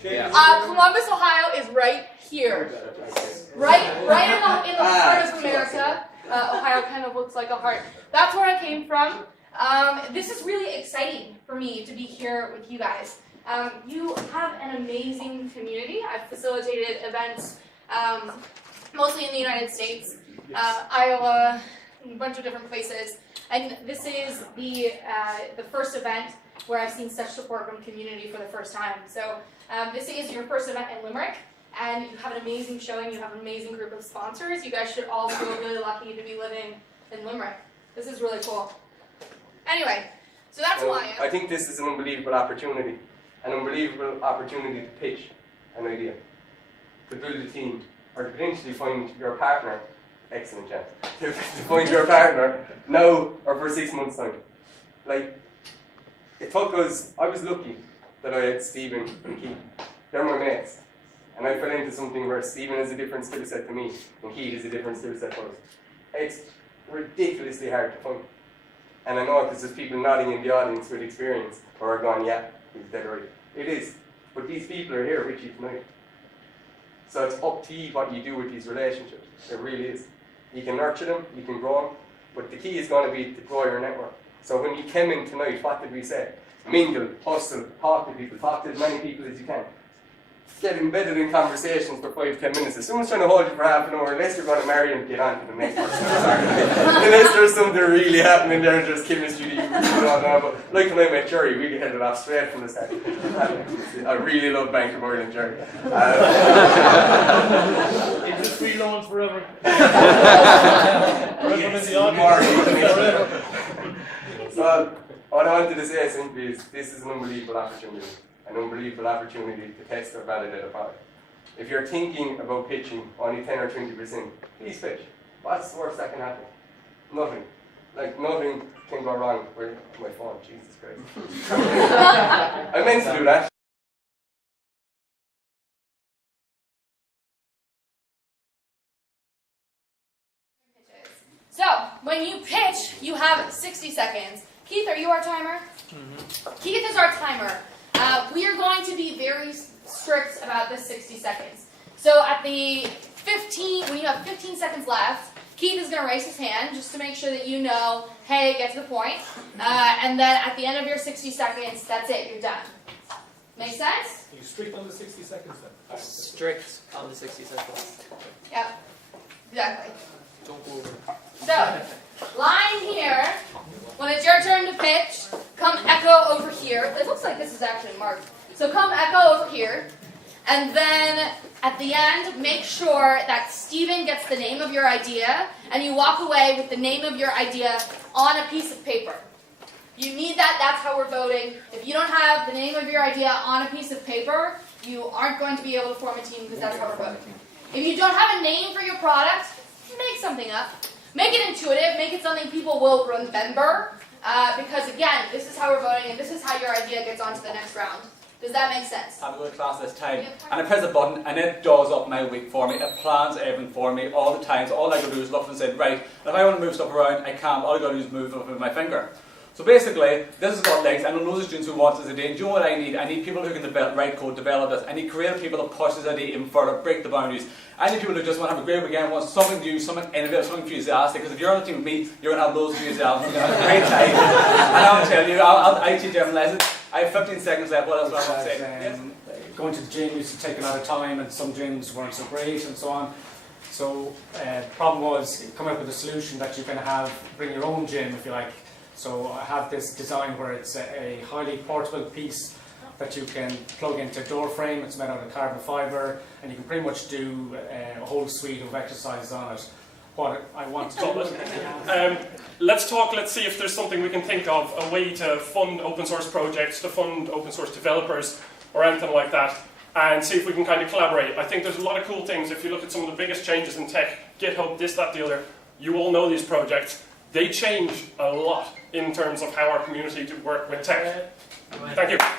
Columbus, Ohio is right here. Right in the heart of America. Ohio kind of looks like a heart. That's where I came from. This is really exciting for me to be here with you guys. You have an amazing community. I've facilitated events mostly in the United States, Iowa, a bunch of different places. And this is the first event where I've seen such support from community for the first time. So this is your first event in Limerick, and you have an amazing showing. You have an amazing group of sponsors. You guys should all feel really lucky to be living in Limerick. This is really cool. Anyway, so that's who I am. I think this is an unbelievable opportunity to pitch an idea, to build a team, or to potentially find your partner. Excellent chance. To find your partner now or for 6 months' time. Like, it took us, I was lucky that I had Stephen and Keith. They're my mates. And I fell into something where Stephen has a different skill set to me, and Keith has a different skill set to us. It's ridiculously hard to find. And I know because there's people nodding in the audience with experience who are going, yeah, he's dead right. It is. But these people are here with you tonight. So it's up to you what you do with these relationships. It really is. You can nurture them, you can grow them, but the key is going to be to grow your network. So when you came in tonight, what did we say? Mingle, hustle, talk to people, talk to as many people as you can. Get embedded in conversations for 5-10 minutes. If someone's trying to hold you for half an hour, unless you're going to marry them, get on to the next person. Unless there's something really happening there, just chemistry that you really don't know. But like when I met Jerry, we headed off straight from the start. I really love Bank of Ireland, Jerry. It's just free loans forever. So, what I wanted to say simply is this is an unbelievable opportunity. An unbelievable opportunity to test or validate a product. If you're thinking about pitching only 10 or 20%, please pitch. What's the worst that can happen? Nothing. Like, nothing can go wrong with my phone. Jesus Christ. I meant to do that. So, when you pitch, you have 60 seconds. Keith, are you our timer? Mm-hmm. Keith is our timer. We are going to be very strict about this 60 seconds. So at the 15, when you have 15 seconds left, Keith is going to raise his hand just to make sure that you know, hey, get to the point. And then at the end of your 60 seconds, that's it, you're done. Make sense? Are you strict on the 60 seconds then? Strict on the 60 seconds. Yep, exactly. Don't go over. So, line here, when it's your turn to pitch, come echo over here. It looks like this is actually marked. So come echo over here, and then at the end, make sure that Stephen gets the name of your idea, and you walk away with the name of your idea on a piece of paper. You need that, that's how we're voting. If you don't have the name of your idea on a piece of paper, you aren't going to be able to form a team because that's how we're voting. If you don't have a name for your product, make something up. Make it intuitive, make it something people will remember, because again, this is how we're voting and this is how your idea gets on to the next round. Does that make sense? I'm going to class this time, and I press a button and it does up my week for me. It plans everything for me all the time, so all I got to do is look and say, right, if I want to move stuff around, I can. All I got to do is move it with my finger. So basically, this has got legs. I know loads of students who want this idea. Do you know what I need? I need people who can write code, develop this. I need creative people to push this idea even further, break the boundaries. I need people who just want to have a great weekend, want something new, something innovative, something enthusiastic. Because if you're on the team with me, you're going to have loads of enthusiasm. You're going to have a great time. And I'll tell you, I teach them lessons. I have 15 seconds left. What else do I want to say? Yes? Going to the gym used to take a lot of time, and some gyms weren't so great, and so on. So the problem was coming up with a solution that you can bring your own gym, if you like. So I have this design where it's a highly portable piece that you can plug into a door frame. It's made out of carbon fibre, and you can pretty much do a whole suite of exercises on it. What I want to do. Let's see if there's something we can think of, a way to fund open source projects, to fund open source developers, or anything like that, and see if we can kind of collaborate. I think there's a lot of cool things. If you look at some of the biggest changes in tech, GitHub, this, that, the other, you all know these projects. They change a lot in terms of how our community do work with tech. Thank you. What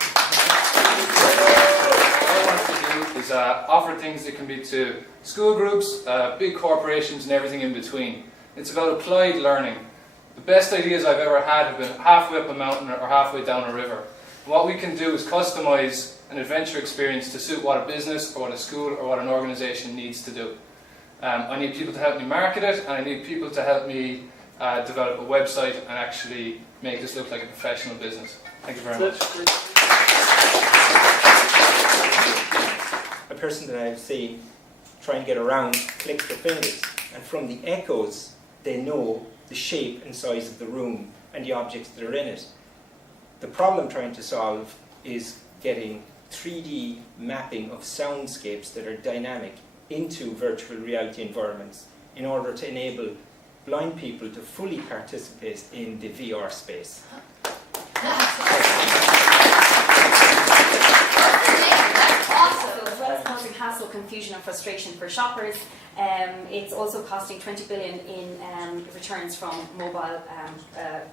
I want to do is offer things that can be to school groups, big corporations, and everything in between. It's about applied learning. The best ideas I've ever had have been halfway up a mountain or halfway down a river. And what we can do is customize an adventure experience to suit what a business or what a school or what an organisation needs to do. I need people to help me market it, and I need people to help me develop a website and actually make this look like a professional business. Thank you very much. A person that I've seen trying to get around clicks their fingers, and from the echoes they know the shape and size of the room and the objects that are in it. The problem I'm trying to solve is getting 3D mapping of soundscapes that are dynamic into virtual reality environments in order to enable blind people to fully participate in the VR space. That's awesome. So as well as causing hassle, confusion and frustration for shoppers, it's also costing 20 billion in returns from mobile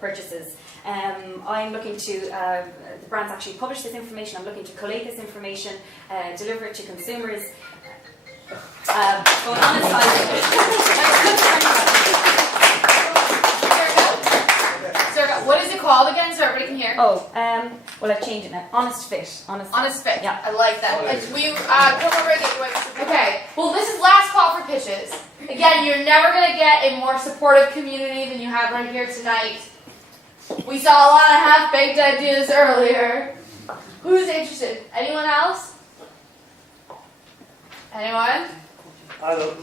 purchases. I'm looking to, the brands actually publish this information, I'm looking to collate this information, deliver it to consumers. Going on Sarah, what is it called again so everybody can hear? Oh, well I've changed it now. Honest Fit. Honest Fit. Yeah. I like that. Come over and get you. Okay. Well, this is last call for pitches. Again, you're never going to get a more supportive community than you have right here tonight. We saw a lot of half-baked ideas earlier. Who's interested? Anyone else? Anyone? I don't.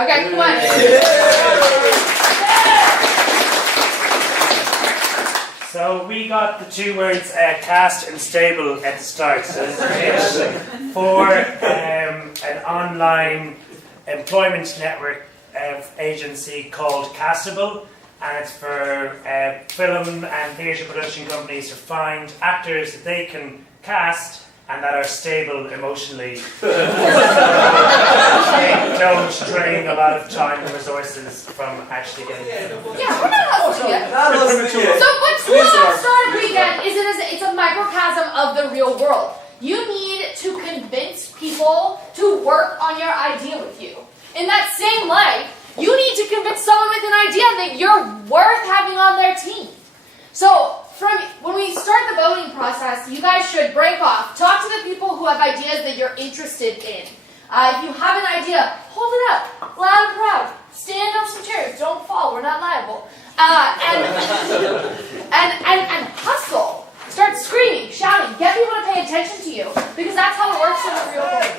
Okay, come on. So we got the two words cast and stable at the start. So this is a pitch for an online employment network agency called Castable, and it's for film and theatre production companies to find actors that they can cast and that are stable emotionally. They don't drain a lot of time and resources from actually getting it. Yeah, we're not hustling yet. So what's cool about Startup Weekend is it's a microcosm of the real world. You need to convince people to work on your idea with you. In that same light, you need to convince someone with an idea that you're worth having on their team. So when we start the voting process, you guys should break off. Talk to the people who have ideas that you're interested in. If you have an idea, hold it up, loud and proud. Stand on some chairs. Don't fall. We're not liable. And hustle. Start screaming, shouting. Get people to pay attention to you because that's how it works in the real world.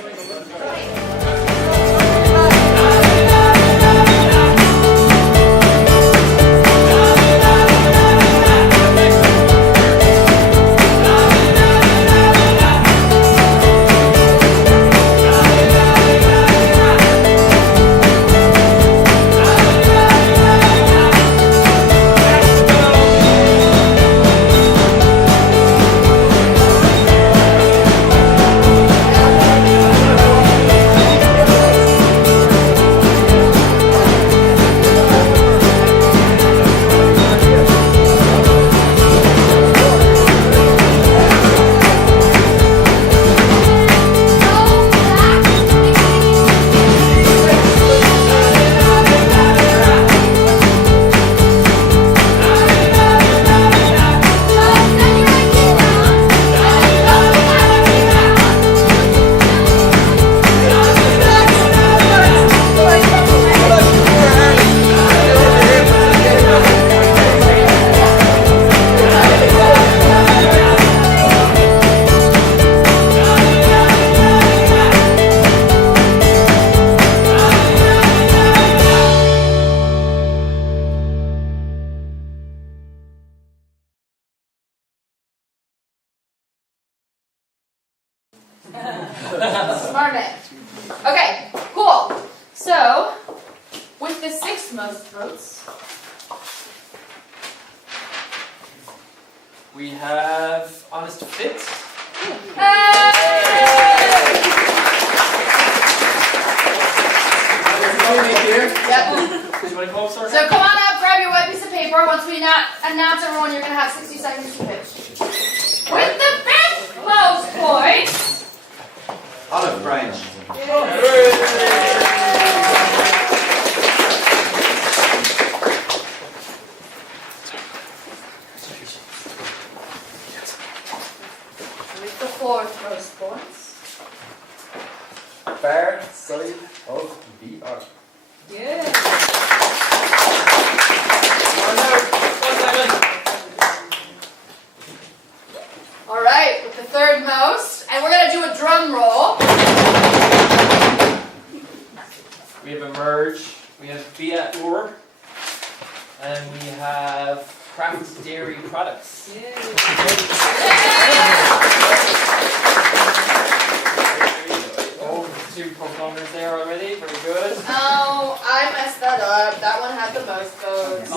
Smart man. Okay, cool. So, with the 6th most votes, We have Honest Fit. Yep. Do you want to come up, sir? So come on up, grab your white piece of paper. Once we announce everyone, you're going to have 60 seconds to pitch. With the 5th most points, Olive branch. with the 4th fourth most points? Far side of the earth. Yeah. 1 second. Alright, with the third most, and we're gonna do a drum roll. We have Emerge, we have Via Ur, and we have Craft Dairy Products. Oh, 2 proponents there already, very good. Oh, I messed that up. That one had the most votes.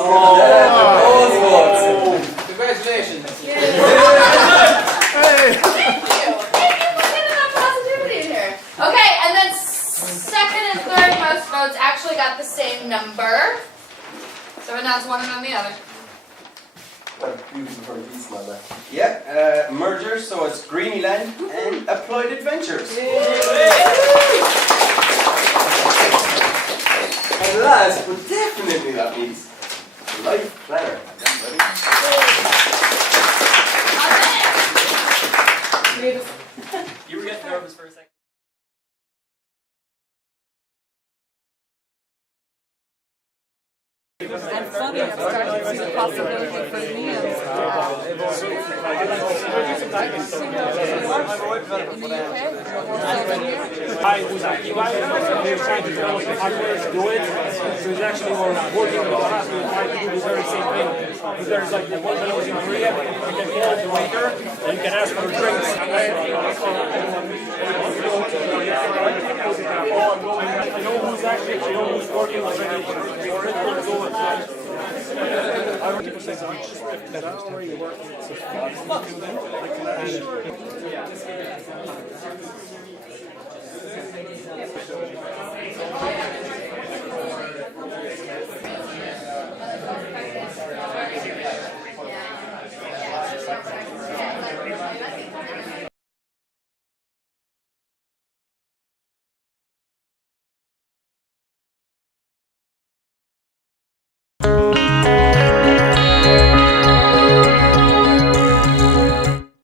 Congratulations. Thank you. Thank you for getting that positivity in here. Okay, and then second and third most votes actually got the same number. So announce one and then the other. Yeah, merger, so it's Greeny Land and Applied Adventures. And last, but definitely not least, Life Planner. You were getting nervous for a second. And funny, I've started to see the possibility for meals. In the UK, I was actually trying to develop a hardware to do it. So it's actually working with the hospital trying to do the very same thing. But there's like the one that was in Korea, you can call the waiter and you can ask for drinks. I know who's actually, I know who's working already for it. I don't think it's like